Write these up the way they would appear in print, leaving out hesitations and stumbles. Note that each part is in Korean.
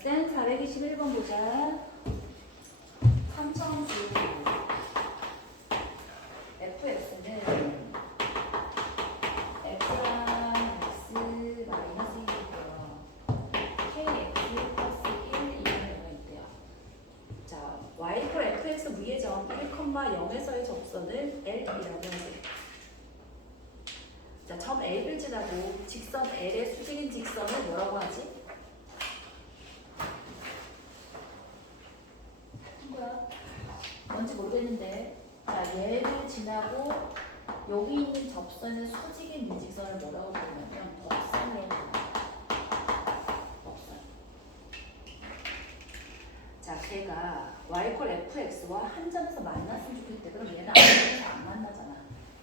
쌤 421번 보자. 3차원수 fx는 x랑 x 마이너스 1이고요. kx 플러스 1 이하가 있대요. 자, y 이퀄 fx 위의 점 1,0에서의 접선을 L이라고 하지. 자, 점 L을 지나고 직선 L의 수직인 직선을 뭐라고 하지? 뭐야? 뭔지 모르겠는데, 자, 얘를 지나고 여기 있는 접선의 수직인 미직선을 뭐라고 부르냐면 법선이라고 불러요. 법선. 자, 걔가 y = fx와 한 점에서 만났으면 좋겠대. 그럼 얘는 한 점에서 안 만나잖아.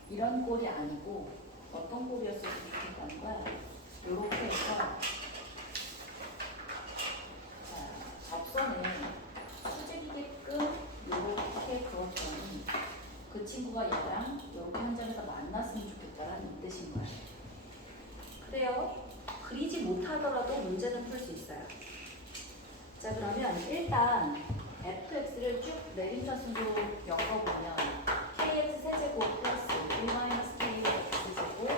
이런 꼴이 아니고 어떤 꼴이었으면 좋겠다는 거야? 요렇게 해서 자, 접선을 수직이게끔 요렇게 그었더니 그 친구가 얘랑 요렇게 한 점에서 만났으면 좋겠다라는 뜻인 거야. 그래요. 그리지 못하더라도 문제는 풀 수 있어요. 자, 그러면 일단 fx를 쭉 내림차순으로 엮어보면 kx 세제곱 플러스 1-kx제곱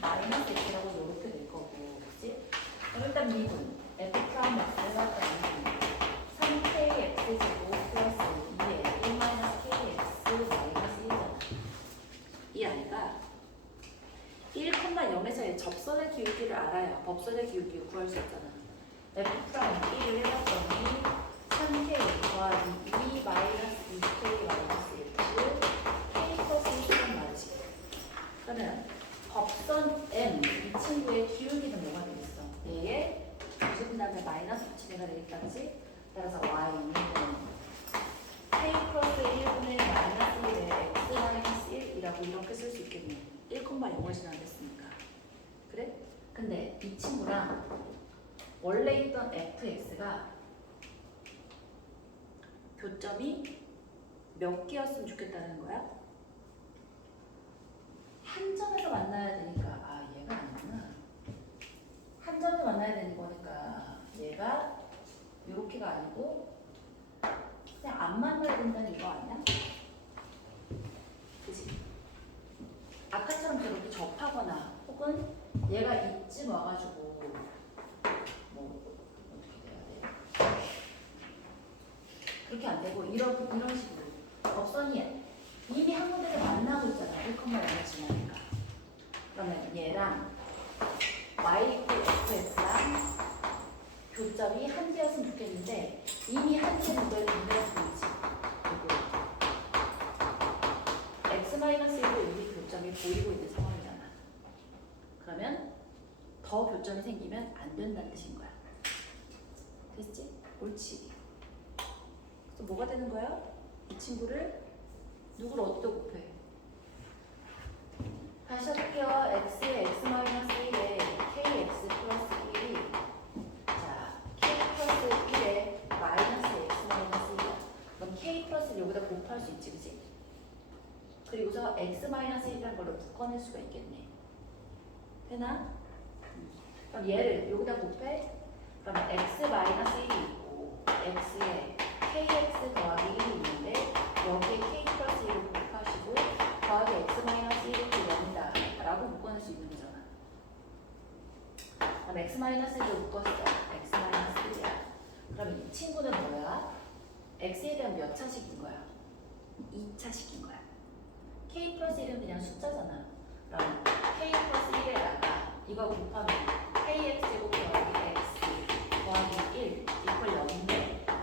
마이너스 x라고 이렇게 될 거고, 그치? 그럼 일단 미분 f 프라임 x가 3kx제곱 플러스 2의 1-kx 마이너스 1이잖아. 이 아이가 1,0에서의 접선의 기울기를 알아야 법선의 기울기를 구할 수 있잖아. f 프라임 1을 해봤더니 3k 더하기 2 마이너스 2k 마이너스 1 k 플러스 1이란 말이지. 그러면 법선 m 이 친구의 기울기는 뭐가 되겠어? 얘의 주분 다음에 마이너스 붙이기가 되겠다, 그치? 따라서 y는 k 플러스 1분의 마이너스 1의 x 마이너스 1이라고 이렇게 쓸 수 있겠네. 1,0을 지나겠으니까. 그래? 근데 이 친구랑 원래 있던 fx가 교점이 몇 개였으면 좋겠다는 거야? 한 점에서 만나야 되니까, 아, 얘가 아니구나. 한 점에서 만나야 되는 거니까 얘가 요렇게가 아니고 그냥 안 만나야 된다는 이거 아니야? 그치? 아까처럼 저렇게 접하거나 혹은 얘가 이쯤 와가지고 뭐 어떻게 돼야 돼? 그렇게 안 되고 이런 식으로 법선이 이미 한 군데서 만나고 있잖아. 1,0을 지나니까. 그러면 얘랑 y = fx랑 교점이 한 개였으면 좋겠는데 이미 한 개는 왜 분배할 수 있지? x-1도 이미 교점이 보이고 있는 상황이잖아. 그러면 더 교점이 생기면 안 된다는 뜻인 거야. 됐지? 옳지. 그래서 뭐가 되는 거야? 이 친구를 누구를 어디다 곱해? 다시 할게요. x에 x-1에 kx 플러스 1이 자, k 플러스 1에 마이너스 x-1이야. 그럼 k 플러스를 여기다 곱할 수 있지, 그치? 그리고서 x-1이라는 걸로 묶어낼 수가 있겠네. 되나? 그럼 얘를 여기다 곱해? 그러면 x-1이 있고 x에 kx 더하기 1이 있는데 여기에 k 플러스 1을 곱하시고 더하기 x-1이 0이다 라고 묶어낼 수 있는 거잖아. 그럼 x-1을 묶었어. x-1이야. 그럼 이 친구는 뭐야? x에 대한 몇 차식인 거야? 2차식인 거야. k 플러스 1은 그냥 숫자잖아. 그럼 k 플러스 1에다가 이거 곱하면 kx제곱 더하기 x 더하기 1 이퀄 0인데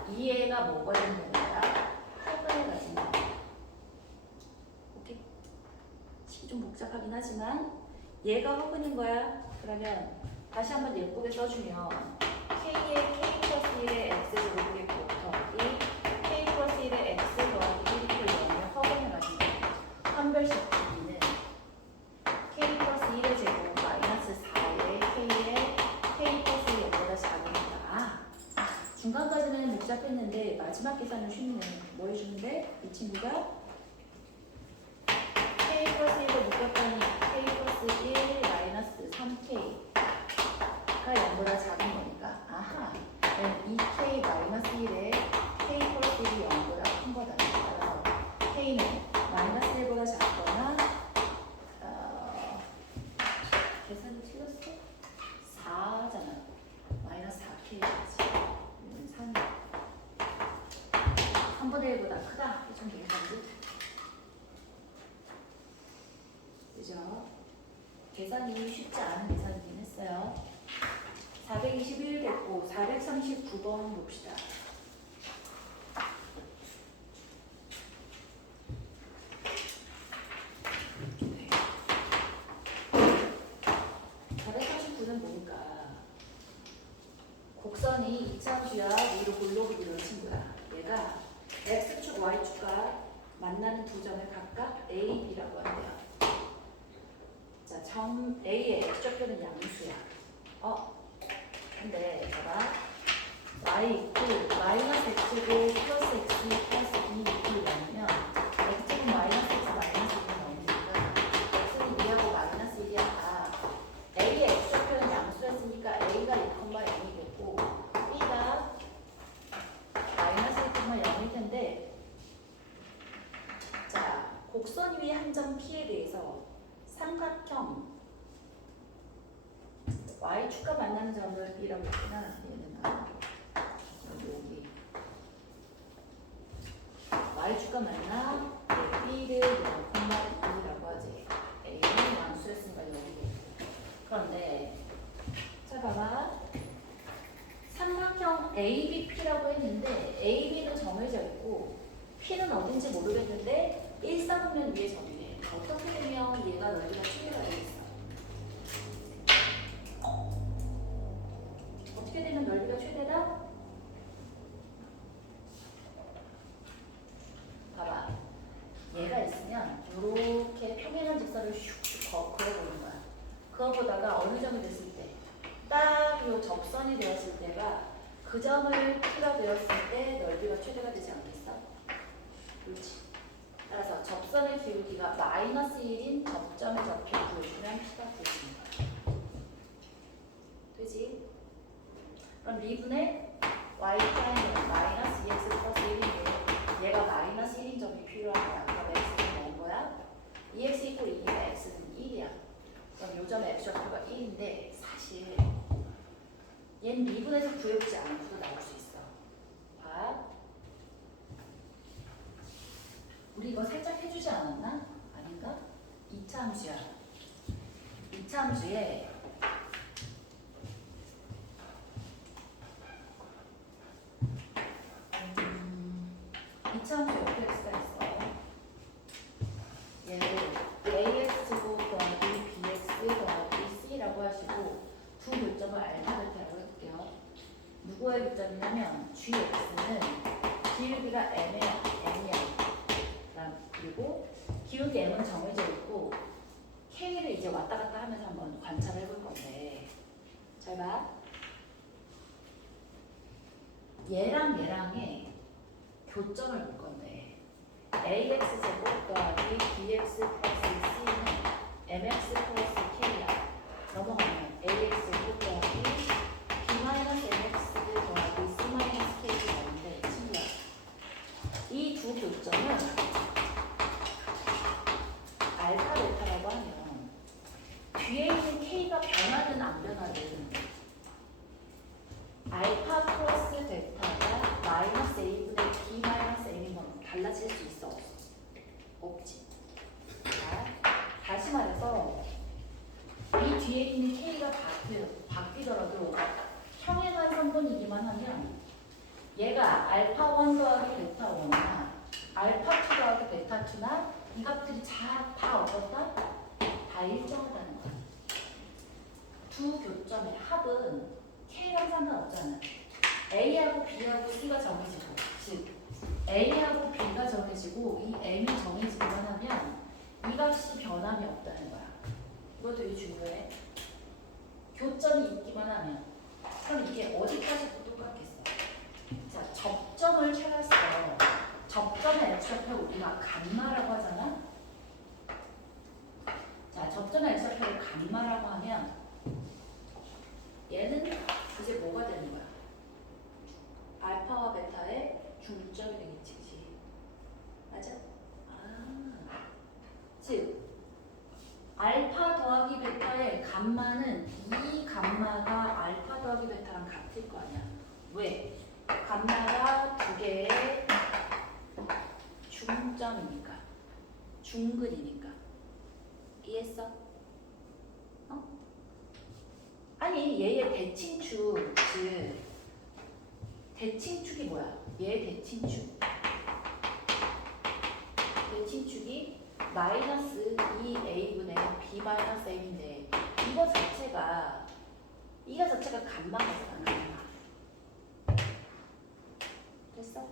이 애가 뭐가 되는 거야? 허근을 가진 거야. 오케이? 식이 좀 복잡하긴 하지만 얘가 허근인 거야. 그러면 다시 한번 예쁘게 써주면 k의 k 플러스 1의 x제곱이 더하기 k 플러스 1의 x 더하기 1 이퀄 0의 허근을 가진 거야. 한별식 부기는 k 플러스 1의 제곱 마이너스 4의 k의 k 플러스 1보다 작으니까. 중간까지는 복잡했는데 마지막 계산은 쉽네. 뭐 해주는데? 이 친구가 k 플러스 1을 묶었더니 k 플러스 1 마이너스 3k가 0보다 작은 거니까. 아하. 2k 마이너스 1에 k 플러스 1이 0보다 큰 거다. 따라서 k는 마이너스 1보다 작거나 계산이 틀렸어? 4잖아. 마이너스 4k지. 3. 3분의 1보다 크다. 이좀 되겠지? 그죠? 계산이 쉽지 않은 계산이긴 했어요. 421 됐고 439번 봅시다. 네. 439는 뭔가 곡선이 이차함수야 위로 볼록이 이런 친구야. 얘가 x축 y축과 만나는 두 점을 각각 a, b라고 한대요. 자, 점 A의 x좌표는 양수야. 근데 봐봐. y 이퀄 마이너스 x제곱 플러스 x 플러스 2 이퀄 나누면 x제곱 마이너스 x 마이너스 2가 나오니까 x는 2하고 마이너스 1이야. A의 x좌표는 양수였으니까 A가 1,0이 됐고 B가 마이너스 1,0일 텐데 자, 곡선 위의 한 점 P에 대해서 삼각형 y축과 만나는 점을 B라고 했구나. 얘는 여기 y축과 만나 B를 0,2라고 하지. A는 양수였으니까 여기. 그런데 자 봐봐. 삼각형 ABP라고 했는데 AB는 정해져 있고 P는 어딘지 모르겠는데 1사분면 위에 점이래. 어떻게 되면 얘가 넓이가 최대가 되겠어? 어떻게 되면 넓이가 최대다? 봐봐. 얘가 있으면 이렇게 평행한 직선을 슉슉 그어보는 거야. 그어보다가 어느 점이 됐을 때, 딱 이 접선이 되었을 때가 그 점을 P가 되었을 때 넓이가 최대가 되지 않겠어? 그렇지. 따라서 접선의 기울기가 마이너스 1인 접점의 접히 구해주면 P가 구해집니다. 되지? 그럼 미분의 y 프라임은 마이너스 2x 플러스 1인데 얘가 마이너스 1인 점이 필요한 거야. 그럼 x는 넣은 거야? 2x 이퀄 2니까 x는 1이야. 그럼 요 점의 x좌표가 1인데 사실 얘는 미분에서 구해보지 않고도 나올 수 있어. 봐. 우리 이거 살짝 해주지 않았나? 아닌가? 2차 함수야. 2차 함수에 이차함수 옆에 x가 있어. 얘를 ax제곱 더하기 bx 더하기 c라고 하시고 두 교점을 알파 베타라고 해볼게요. 누구의 교점이냐면 gx는 기울기가 m이야. 그리고 기울기 m은 정해져 있고 k를 이제 왔다 갔다 하면서 한번 관찰해 볼 건데 잘 봐. 얘랑의 교점을 볼 건데 ax제곱 더하기 bx 플러스 c는 mx 플러스 k야. 넘어가면 ax제곱 더하기 b 마이너스 mx 더하기 c 마이너스 k가 나오는데 친구야. 이 두 교점은 알파 베타라고 하면 뒤에 있는 k가 변하든 안 변하든 알파 플러스 베타가 마이너스 a분의 b 마이너스 m인 건 달라질 수 있어? 없지. 자, 다시 말해서 이 뒤에 있는 k가 바뀌더라도 평행한 성분이기만 하면 얘가 알파 1 더하기 베타 1이나 알파 2 더하기 베타 2나 이 값들이 다 어떻다? 다 일정하다는 거야. 두 교점의 합은 K랑 상관없잖아. A하고 B하고 C가 정해지고, 즉 A하고 B가 정해지고 이 M이 정해지기만 하면 이 값이 변함이 없다는 거야. 이거 되게 중요해. 교점이 있기만 하면 그럼 이게 어디까지 똑같겠어? 자, 접점을 찾았어. 접점의 x좌표 우리가 감마라고 하잖아. 자, 접점의 x좌표를 감마라고 하면 얘는 이제 뭐가 되는 거야? 왜? 감마가 두 개의 중점이니까. 중근이니까. 이해했어? 어? 아니 얘의 대칭축 즉 대칭축이 뭐야? 얘의 대칭축 대칭축이 마이너스 2a분의 b 마이너스 a인데 이거 자체가 감마거잖아. 감마. 됐어?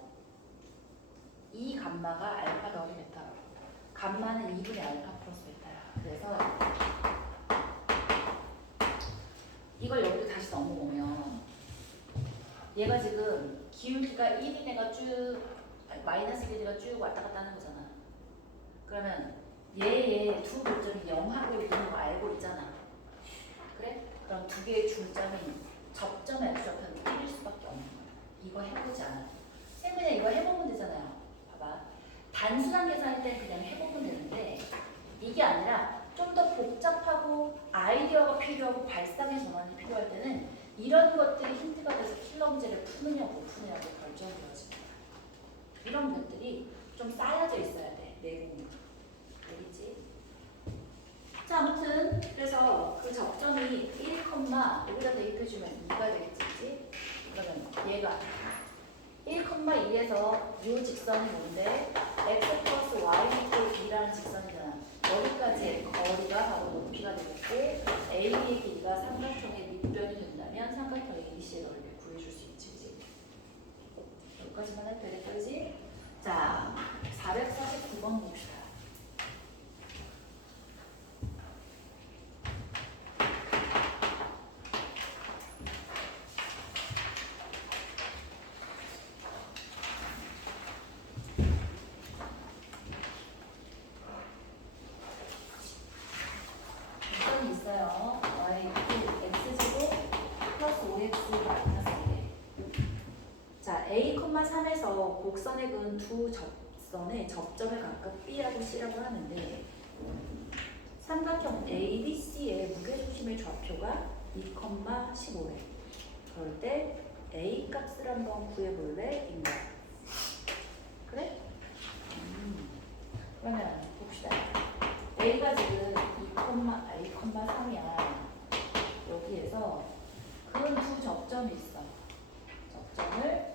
이 감마가 알파 더하기 베타라고. 감마는 2분의 알파 플러스 베타야. 그래서 이걸 여기로 다시 넘어오면 얘가 지금 기울기가 1인 애가 쭉 마이너스 1이가 쭉 왔다 갔다 하는 거잖아. 그러면 얘의 두 교점이 0하고 있는 거 알고 있잖아. 그래? 그럼 두 개의 중점이 접점의 x좌표는 1일 수밖에 없는 거야. 이거 해보지 않아. 쌤 그냥 이거 해보면 되잖아요. 봐봐. 단순한 계산할 때 그냥 해보면 되는데 이게 아니라 좀 더 복잡하고 아이디어가 필요하고 발상의 전환이 필요할 때는 이런 것들이 힌트가 돼서 킬러 문제를 푸느냐 못 푸느냐로 결정되어집니다. 이런 것들이 좀 쌓여져 있어야 돼. 내공이. 알겠지? 자, 아무튼 그래서 그 접점이 1, 여기다 대입해주면 2가 되겠지? 그치? 그러면 얘가 1,2에서 이 직선이 뭔데? x 플러스 y 이퀄 b라는 직선이잖아. 여기까지의 거리가 바로 높이가 되겠고 AB의 길이가 삼각형의 밑변이 된다면 삼각형 ABC의 넓이를 구해줄 수 있지. 그치? 여기까지만 해도 되겠다. 그치? 자, 449번 봅시다. 있어요. x제곱 플러스 5x 마이너스 1. 자, a, 3에서 곡선의 근 두 접선의 접점을 각각 b라고 c라고 하는데 삼각형 ABC의 무게중심의 좌표가 2,15래. 그럴 때 a 값을 한번 구해볼래? 인가? 그래? 그러면 봅시다. a가 지금 2,3이야. 여기에서 근 두 접점이 있어. 접점을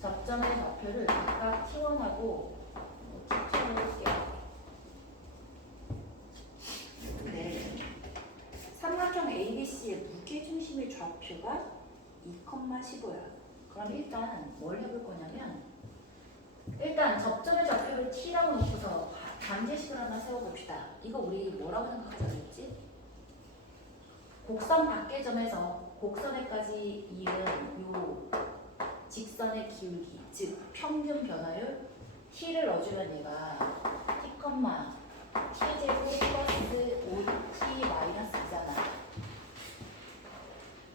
접점의 좌표를 각각 T1하고 T2로 할게요. 네. 삼각형 ABC의 무게중심의 좌표가 2,15야. 그럼 일단 뭘 해볼 거냐면 일단 접점의 좌표를 T라고 놓고서 방제식을 하나 세워봅시다. 이거 우리 뭐라고 생각하자 그랬지? 곡선 밖의 점에서 곡선에까지 이은 요 직선의 기울기, 즉 평균 변화율 T를 넣어주면 얘가 T, T제곱 플러스 5T 마이너스 2잖아.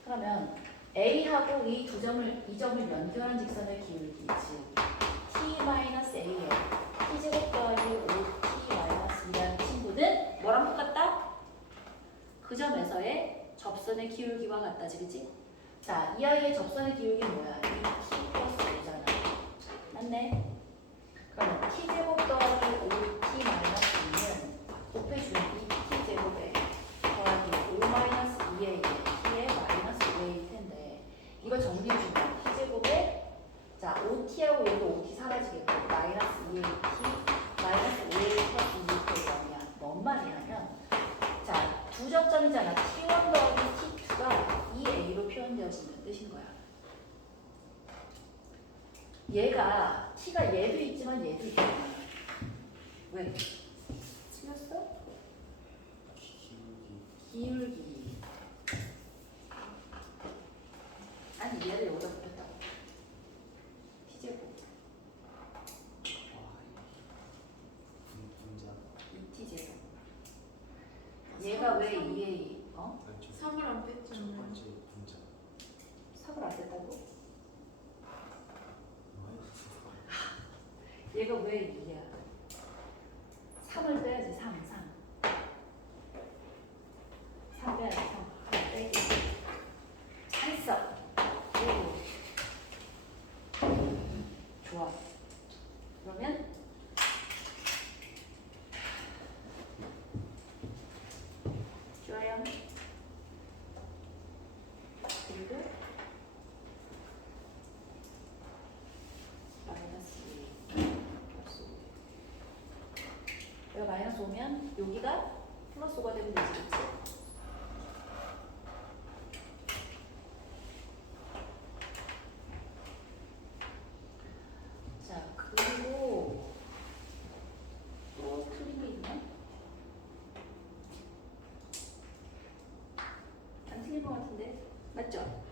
그러면 A하고 이 점을 연결한 직선의 기울기, 즉 T-A에 T제곱 더하기 5T-2라는 친구는 뭐랑 똑같다? 그 점에서의 접선의 기울기와 같다지, 그치? 자, 이 아이의 접선의 기울기는 뭐야? 2T 플러스 5잖아. 맞네? 그러면 T제곱 더하기 5T-2는 곱해주는 2T제곱에 더하기 5 마이너스 2A T의 마이너스 5A일 텐데 이거 정리해주면 T제곱에 자, 5T하고 여기 5T 사라지겠고 마이너스 2AT 마이너스 5A 플러스 2T가 뭐냐? 뭔 말이냐면 자, 두 접점이잖아. T1 더하기 T2가 2A로 표현되어진다는 뜻인 거야. 얘가 T가 얘도 있지만 얘도 있잖아. 왜? 틀렸어? 기울기. 아니 얘를 여기다 붙였다고. T제곱. 2T제곱. 얘가 왜 2A? 어? 3을 안 뺐잖아요. 3을 안 뺐다고? 얘가 왜 2야? 3을 빼 마이너스 오면 여기가 플러스 5가 되면 되지, 그치? 자, 그리고 또 틀린 게 있나? 안 틀린 것 같은데? 맞죠?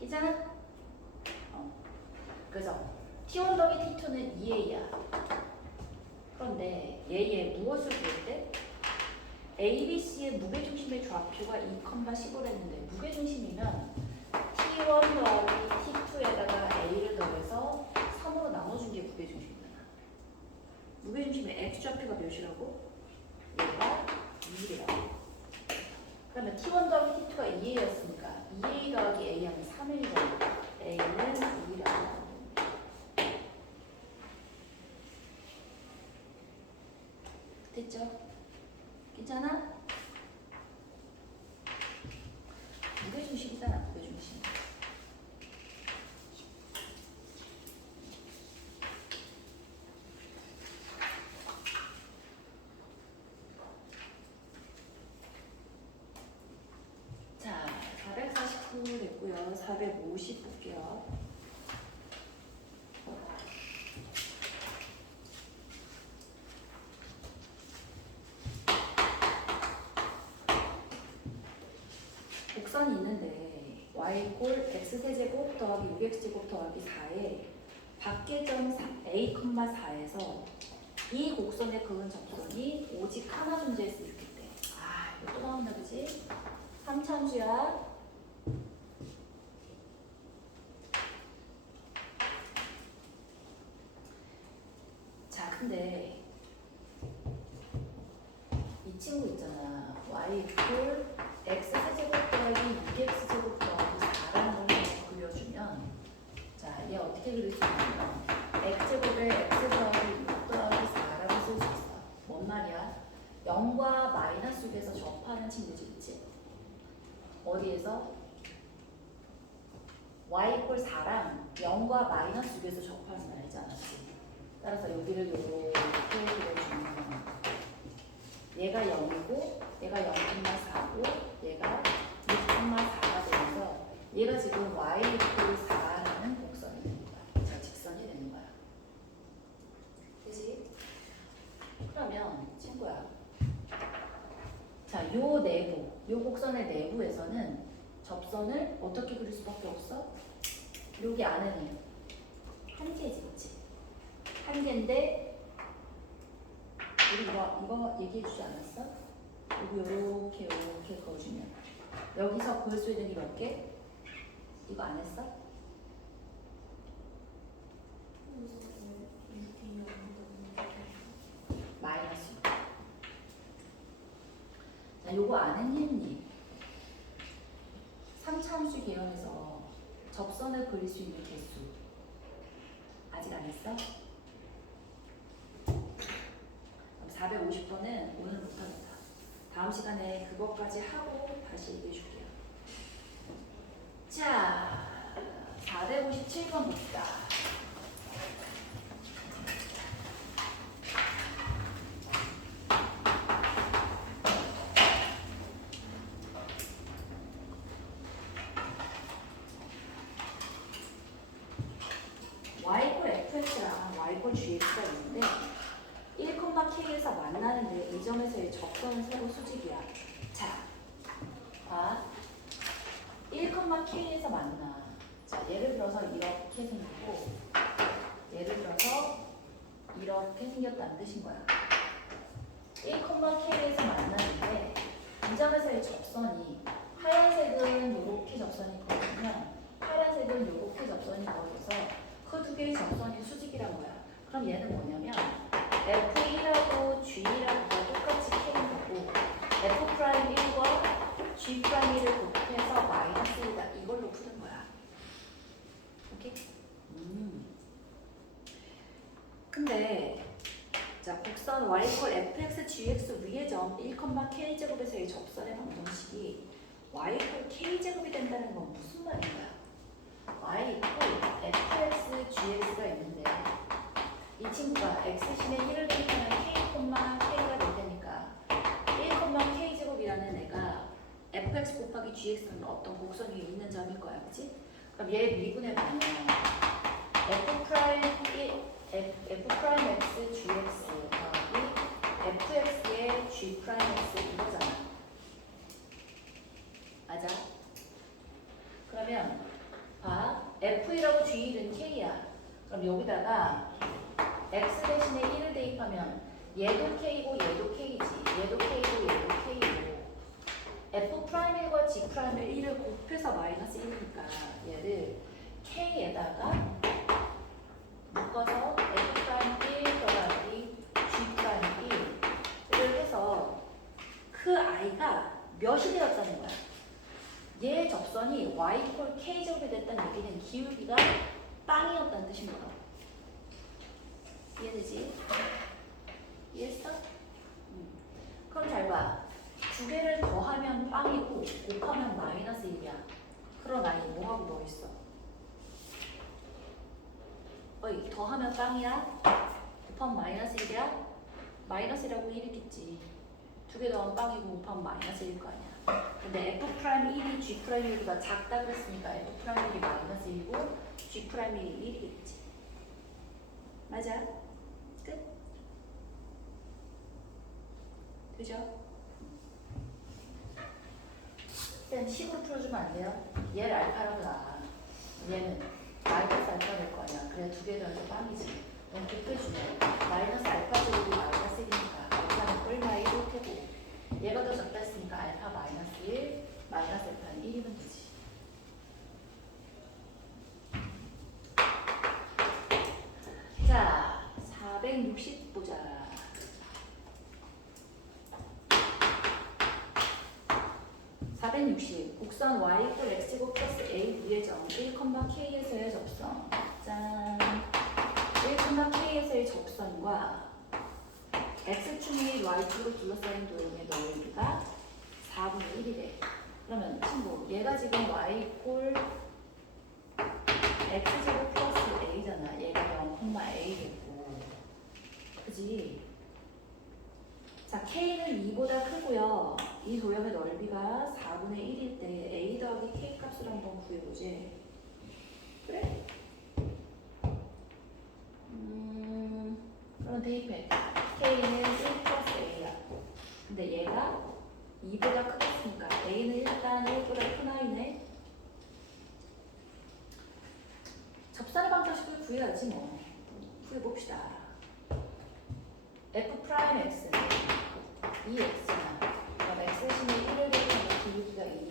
있잖아? 그래서 T1 더하기 T2는 2A야. 그런데 얘의 무엇을 구할 때? A, B, C의 무게중심의 좌표가 2,10을 했는데 무게중심이면 T1 더하기 T2에다가 A를 더해서 3으로 나눠준 게 무게중심이잖아. 무게중심의 X좌표가 몇이라고? 얘가 2이라고. 그러면 T1 더하기 T2가 2A였으니까 2A 더하기 A 하면 3A잖아. A는 2라고. 됐죠? 괜찮아? 무게중심이잖아, 무게중심. 자, 449 됐고요. 450 볼게요. 곡선이 있는데 y꼴 x세제곱 더하기 6x제곱 더하기 4에 밖의 점 a, 4에서 이 곡선에 그은 접선이 오직 하나 존재했을 때. 아, 이거 또 나온다, 그지? 3차함수야. 자, 근데 이 친구 있잖아. y꼴 x세제곱 더하기 6x제곱 더하기 4라는 걸 그려주면, 자, 얘 어떻게 그릴 수 있냐면 x제곱에 x 더하기 6 더하기 4라고 쓸 수 있어. 뭔 말이야? 0과 마이너스 6에서 접하는 친구지, 그치? 어디에서? y 꼴 4랑 0과 마이너스 6에서 접하는 말이지 않았지? 따라서 여기를 이렇게 그려주면 얘가 0이고 얘가 0,4고 얘가 6,4가 되면서 얘가 지금 y 꼴 4라는 곡선이 되는 거야. 자, 직선이 되는 거야. 그치? 그러면 친구야, 자, 요 내부, 요 곡선의 내부에서는 접선을 어떻게 그릴 수밖에 없어? 여기 안에는 한 개지, 그치? 한 개인데 우리 이거 얘기해 주지 않았어? 여기 요렇게 그어주면 여기서 그을 수 있는 게 몇 개? 이거 안 했어? 마이너스 6. 자, 요거 안 했니? 3차함수 개념에서 접선을 그릴 수 있는 개수 아직 안 했어? 450번은 오늘 못하겠다. 다음 시간에 그것까지 하고 다시 얘기해 줄게요. 자, 457번 봅시다. y꼴 fx랑 y꼴 gx가 있는데 1,k에서 만나는데 이 점에서의 접선은 세로 수직이야. 자, 봐. 1,k에서 만나. 자, 예를 들어서 이렇게 생기고 예를 들어서 이렇게 생겼다는 뜻인 거야. 1,k에서 만나는데 이 점에서의 접선이 하얀색은 이렇게 접선이 그어지면 파란색은 이렇게 접선이 그어져서 그 두 개의 접선이 수직이란 거야. 그럼 얘는 뭐냐면 F1하고 G라고가 똑같이 K인 거고 F'1과 G'1을 곱해서 마이너스 1이다. 이걸로 푸는 거야. 오케이? 근데 자, 곡선 y꼴 fx, gx 위의 점 1,k제곱에서의 접선의 방정식이 y꼴 k제곱이 된다는 건 무슨 말인 거야? y꼴 fx, gx가 있는데 이 친구가 x신의 1을 대입하면 k가 될 테니까 1,k제곱이라는 애가 fx 곱하기 gx는 어떤 곡선 위에 있는 점일 거야, 그치? 그럼 얘 미분해보면 f'x gx 더하기 fx의 g'x 이거잖아. 맞아? 그러면 봐, f1하고 g1은 k야. 그럼 여기다가 x 대신에 1을 대입하면 얘도 k고 얘도 k지. 얘도 k고 얘도 k고 f'1과 g'1을 1을 곱해서 마이너스 1이니까 얘를 k에다가 묶어서 f'1 더하기 g'1을 해서 그 i가 몇이 되었다는 거야. 얘 접선이 y 콜 k제곱이 됐다는 얘기는 기울기가 빵이었다는 뜻인 거야. 이해되지? 이해했어? 그럼 잘 봐. 두 개를 더하면 빵이고 곱하면 마이너스 1이야. 그럼 아니 뭐하고 뭐 있어? 어이 더하면 빵이야? 곱하면 마이너스 1이야? 마이너스라고 1이겠지. 두 개 더하면 빵이고 곱하면 마이너스 1일 거 아니야. 근데 f'1이 g'1보다 작다 그랬으니까 f'1이 마이너스 1이고 g'1이 1이겠지. 맞아? 끝? 그죠? 쌤 식으로 풀어주면 안 돼요? 얘를 알파라고 놔. 얘는 마이너스 알파 될 거 아니야. 그래 두 개 더해서 빵이지. 그럼 곱해주면 마이너스 알파 제곱이 마이너스 1이니까 알파는 뿔마이 1테고 얘가 더 적다 했으니까 알파 마이너스 1 마이너스 알파는 1이면 되지. 자 460 보자. 460 곡선 y = x제곱 플러스 a 위의 점 1,k에서의 접선. 짠. 1,k에서의 접선과 x축이 y축을 둘러싸인 도형의 넓이가 4분의 1이래. 그러면 친구 얘가 지금 y 콜 x제곱 플러스 a잖아. 얘가 0,a겠고 그지? 자 k는 2보다 크고요. 이 도형의 넓이가 4분의 1일 때 a 더하기 k 값을 한번 구해보지. 그래? 그럼 대입해. k는 1 플러스 a야. 근데 얘가 2보다 크겠으니까 a는 일단 1보다 큰 아이네. 접선의 방정식을 구해야지 뭐. 구해봅시다. f'x는 2x잖아. 그럼 x 대신에 1을 대입하면 기울기가 2.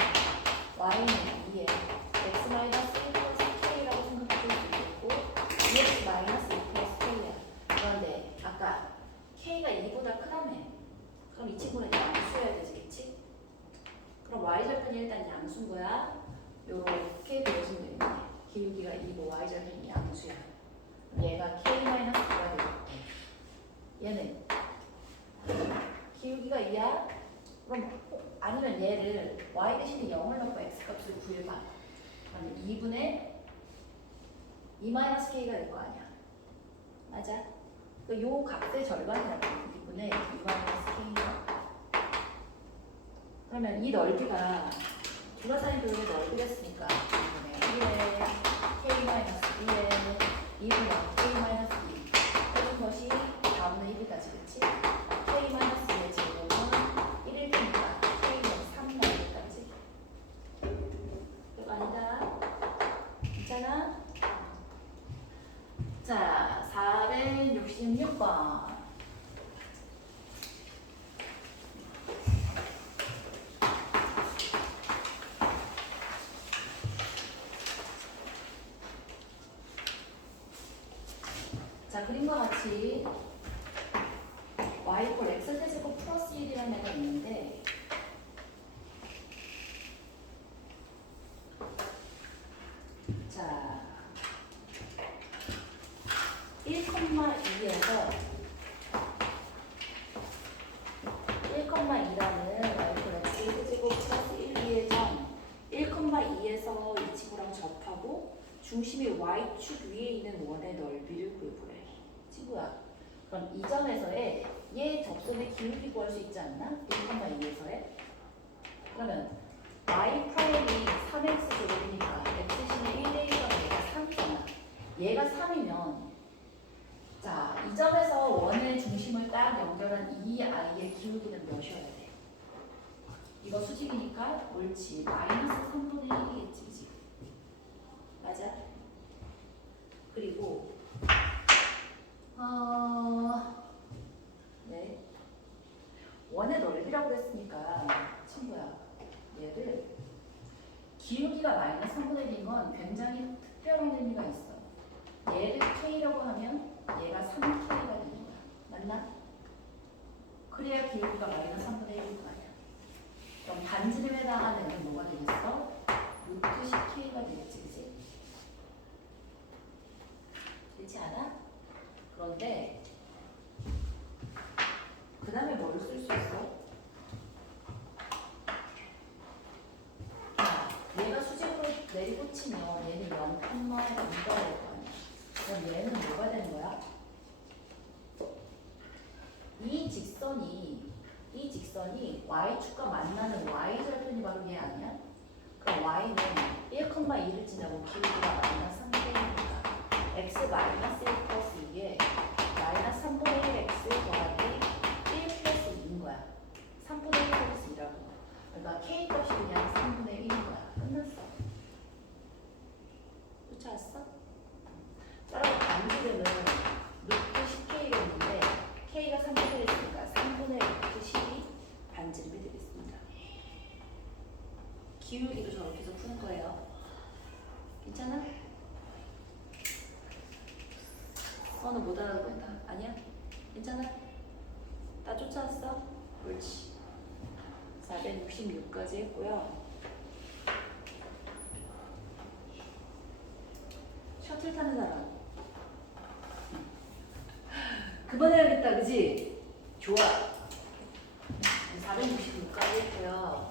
y는 2에 x-1 플러스 k라고 생각할 수 있겠고 2x 마이너스 2 플러스 k야. 그런데 아까 k가 2보다 크다며. 그럼 이 친구는 양수여야 되겠지? 그럼 y절편이 일단 양수인 거야. 요렇게 그려주면 되겠네. 기울기가 2고 y절편이 양수야. 얘가 k-2가 되겠고 얘는 기울기가 2야? 그럼 아니면 얘를 y 대신에 0을 넣고 x값을 구해봐. 그러면 2분의 2-k가 될 거 아니야. 맞아? 요 값의 절반이라고. 2분의 2-k가. 그러면 이 넓이가 둘러싸인 도형의 넓이랬으니까 2분의 1에 k-2에 2분의 k-2 해준 것이 4분의 1이다지, 그치? k-2의 제곱은 1일 테니까 k는 3 나오겠다지? 이거 아니다. 괜찮아? 자, 466번. 자, 그림과 같이 y = x제곱 플러스 1이라는 애가 있는데 자 1,2에서 1,2라는 y = x제곱 플러스 1, 2의 점 1,2에서 이 친구랑 접하고 중심이 y축 위에 있는 원의 넓이를 구해보래. 친구야. 그럼 이 점에서의 얘 접선의 기울기 구할 수 있지 않나? 1,2에서의. 그러면 y 프라임이 3x 제곱이니까 x신의 1대 1과 얘가 3이잖아. 얘가 3이면 자, 이 점에서 원의 중심을 딱 연결한 이 아이의 기울기는 몇이어야 돼? 이거 수직이니까 옳지. 마이너스 3분의 1이겠지, 그치? 맞아? 그리고 네. 원의 넓이라고 했으니까 친구야, 얘를 기울기가 마이너스 3분의 1인 건 굉장히 특별한 의미가 있어. 얘를 K라고 하면 얘가 3K가 되는 거야. 맞나? 그래야 기울기가 마이너스 3분의 1인 거 아니야. 그럼 반지름에 해당하는 애는 뭐가 되겠어? 루트 10K가 되겠지, 그치? 그렇지 않아? 그런데 그 다음에 뭘 쓸 수 있어? 얘가 수직으로 내리꽂히면 얘는 0,1가 될 거 아니야. 그럼 얘는 뭐가 되는 거야? 이 직선이 y축과 만나는 y절편이 바로 얘 아니야? 그럼 y는 1,2를 지나고 기울기가 마이너스 3분의 1이니까 x 마이너스 1 플러스 2에 마이너스 3분의 1 x 더하기 1 플러스 2인 거야. 3분의 1 플러스 2라고. 그러니까 k 값이 그냥 3분의 1인 거야. 끝났어. 쫓아왔어? 따라서 반지름은 루트 10k겠는데 k가 3분의 1이니까 3분의 루트 10이 반지름이 되겠습니다. 기울기도 저렇게 해서 푸는 거예요. 괜찮아? 너는 못 알아듣는다. 아니야? 괜찮아? 다 쫓아왔어? 옳지. 466까지 했고요. 셔틀 타는 사람. 그만해야겠다, 그지? 좋아. 466까지 했고요.